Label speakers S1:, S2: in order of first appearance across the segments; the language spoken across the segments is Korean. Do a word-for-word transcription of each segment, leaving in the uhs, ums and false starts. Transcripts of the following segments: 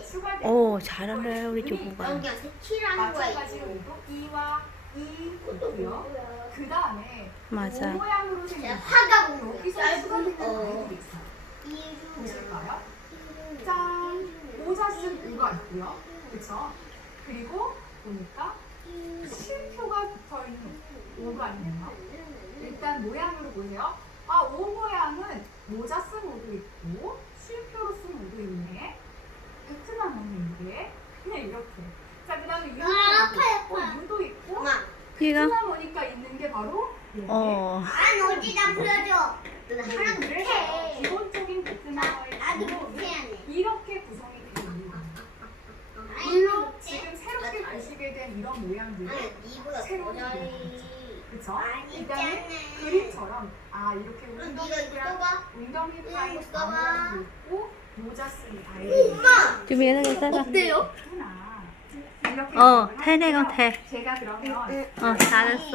S1: 추가된
S2: 오, 잘하네 우리 조부가.
S3: 여기가 색칠한 거야.
S1: 마찬가지로 이와 이고요. 그 다음에
S2: 맞아.
S1: 오 모양으로 생긴
S3: 화가
S1: 여기서 추가된 아이들이 있어요. 보실까요? 짠! 모자 쓴 오가 있고요. 그쵸? 그리고 보니까 쉼표가 붙어있는 오가 있네요. 일단 모양으로 보세요. 아, 오 모양은 모자 쓴 오도 있고 쉼표로 쓴 오도 있네. 베트남 언니 이게 그냥 이렇게. 자, 그 다음에 유도
S3: 아,
S1: 있고
S3: 아파, 아파.
S1: 유도 있고
S3: 엄마,
S2: 얘가
S1: 베트남 오니까 있는 게 바로 얘.
S2: 어
S3: 난 어디다 보여줘. 너 하나
S1: 그래서
S3: 못해.
S1: 기본적인 베트남어의
S3: 나도
S1: 기본은
S3: 못해야 돼.
S1: 이렇게 구성이 되어 있는 거예요.
S3: 아니,
S1: 물론
S3: 못해.
S1: 지금 새롭게 보시게 된 이런 모양들은
S3: 아니, 니보다
S1: 새로운
S3: 더 잘해.
S1: 그쵸?
S3: 아니,
S1: 일단은
S3: 있잖아.
S1: 그림처럼 아 이렇게
S3: 그럼
S1: 웅덩이
S3: 네가 이거
S1: 프라이
S3: 써봐.
S1: 웅덩이 프라이
S3: 이거 써봐.
S1: 아무도 있고 모자 쓴 아이
S3: 엄마!
S2: 준비해서 괜찮아.
S3: 어때요?
S1: 이렇게
S2: 어,
S1: 구성을
S2: 태네가
S1: 하고요.
S2: 태.
S1: 제가 그러면
S2: 어 잘했어.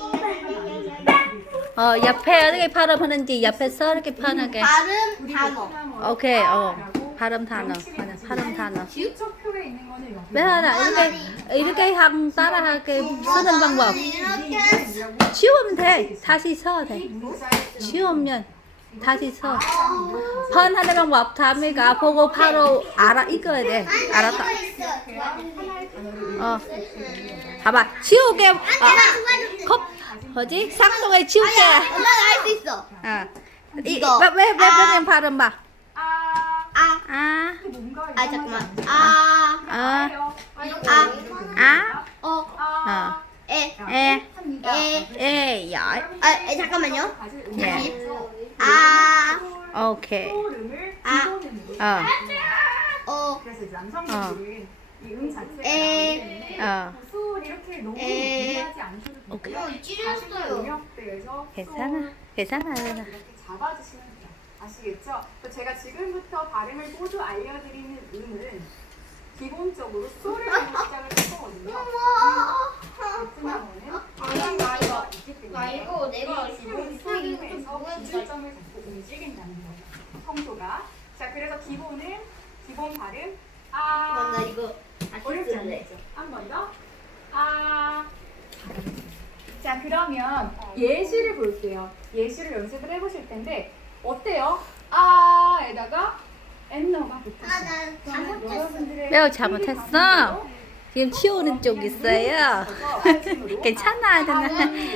S2: 어 옆에 어떻게 발음하는지 옆에서 이렇게 편하게.
S3: 발음
S1: 우리
S3: 단어.
S1: 베트남어로
S2: 오케이 어
S1: 라고
S2: 발음 단어.
S1: 명칭이
S2: 맞아
S1: 되지.
S2: 발음 단어.
S1: 기초표에 있는 거는 여기
S2: 매하나 이렇게 이렇게 한 따라하게 쓰는 방법.
S3: 이렇게
S2: 치우면 돼. 다시 써
S1: 이
S2: 돼.
S1: 문자의
S2: 치우면 다시 써.
S1: 아,
S2: 펀하는 방법 다음에가 보고 바로 알아 읽어야 돼. 알았다.
S1: 하나의 단어를
S2: 어 봐봐 치우게 어,
S3: 내가 도와줄게.
S2: 컵 뭐지 쌍둥이 치우게.
S3: 엄마가 할 수 있어.
S2: 어. 이,
S3: 이거.
S2: 왜, 왜, 왜,
S3: 아.
S2: 왜, 발음 봐.
S1: 아,
S3: 아,
S2: 아,
S1: 근데 뭔가
S3: 아
S1: 이상하지
S3: 잠깐만.
S1: 않나요?
S3: 아,
S2: 아,
S1: 아,
S2: 아,
S3: 어,
S1: 아,
S3: 에,
S2: 에,
S1: 합니다.
S3: 에.
S2: 에, 야,
S3: 아, 에, 잠깐만요.
S2: 예.
S3: 아,
S2: 오케이.
S1: 소음을
S3: 아.
S1: 기본음으로
S2: 어,
S3: 어,
S1: 그래서 이제 남성분들은 이 음 자체가
S3: 에.
S1: 나오기 때문에
S2: 어.
S1: 소을 이렇게 너무
S3: 에.
S1: 무리하지 않으셔도
S2: 오케이.
S1: 되고요.
S3: 어, 찌르셨어요.
S1: 음역대에서
S2: 괜찮아, 괜찮아.
S1: 이렇게 잡아주시면 돼요. 아시겠죠? 그래서 제가 지금부터 발음을 모두 알려드리는 음은 기본적으로 소를 내고 시작을 할 거거든요. 베트남어는 가이가 있기 때문에
S3: 나 이거 내가
S1: 이 기본 소음에서 기준점을 잡고 움직인다는 거예요. 성조가. 자, 그래서 기본은 기본 발음 아.
S3: 나 이거 다시
S1: 어렵지
S3: 쓸래.
S1: 않죠? 한 번 더. 아. 자, 그러면 예시를 볼게요. 예시를 연습을 해보실 텐데 어때요? 아에다가 엔너가 붙었어요.
S3: 나
S1: 그러면
S3: 잘못했어.
S1: 여러분들의
S2: 매우 잘못했어. 지금 치우는 쪽 있어요. 괜찮아, 괜찮아.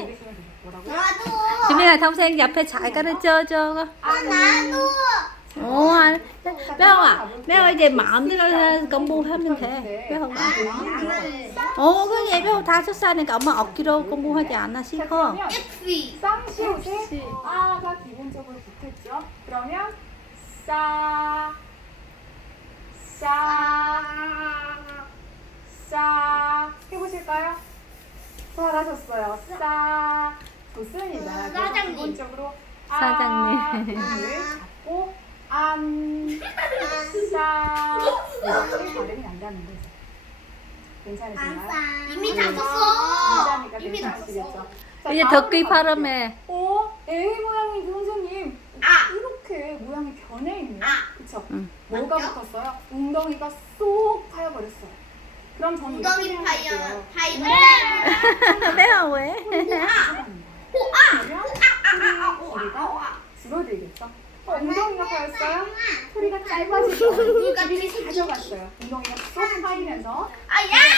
S3: 나도.
S2: 주민아, 동생 옆에 잘 가르쳐줘.
S3: 아, 나도.
S2: 오, 알. 매우아, 매우 이제 마음대로 공부하면 돼. 매우. 어, 그래, 매우 다섯 살이니까 엄마 억지로 공부하지 않아 싫어.
S3: 엑시.
S1: 쌍시옷에 아가 기본적으로 붙었죠. 그러면 싸, 싸, 싸 해보실까요? 잘하셨어요. 싸 좋습니다. 그래서
S3: 사장님.
S1: 기본적으로
S2: 사장님.
S1: 아를 잡고 안, 싸 이렇게 발음이 난다는 거죠. 괜찮으신가요?
S3: 이미 다
S1: 진짜니까
S3: 썼어. 이미 다
S1: 괜찮으시겠죠?
S3: 썼어.
S1: 자,
S2: 이제
S1: 다음으로
S2: 덕기
S1: 가볼게요.
S2: 발음해.
S1: 어? A 모양이 선생님
S3: 아.
S1: 이렇게 모양이 변해 있네요.
S3: 아.
S1: 그쵸?
S2: 응.
S1: 뭐가
S3: 맞죠?
S1: 붙었어요? 웅덩이가 쏙 파여버렸어요. 그럼 저는
S3: 엉덩이
S1: 이렇게
S3: 파이어.
S1: 생각할게요.
S3: 파이어.
S2: 매우 왜?
S1: 그러면 소리가 줄어들겠죠? 어, 웅덩이가 파였어요? 소리가 짧아지죠?
S3: 누가
S1: 길이
S3: 뒤집기.
S1: 가져갔어요. 웅덩이가 쏙 파이면서
S3: 아, 야!